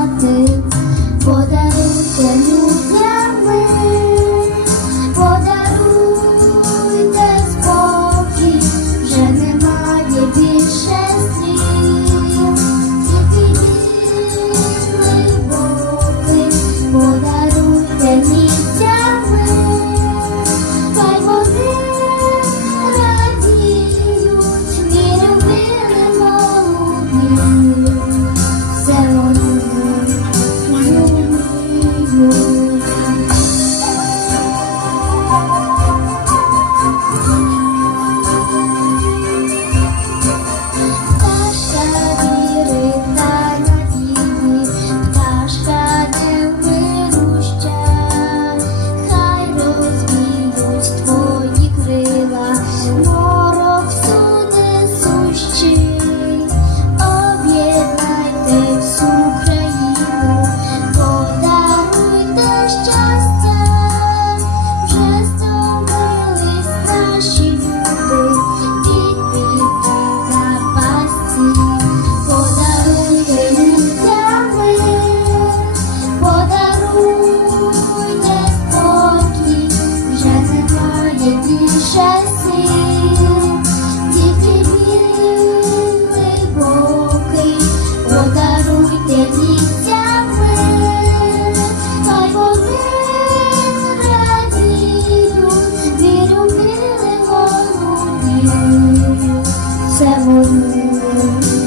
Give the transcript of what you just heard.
I'll do seven.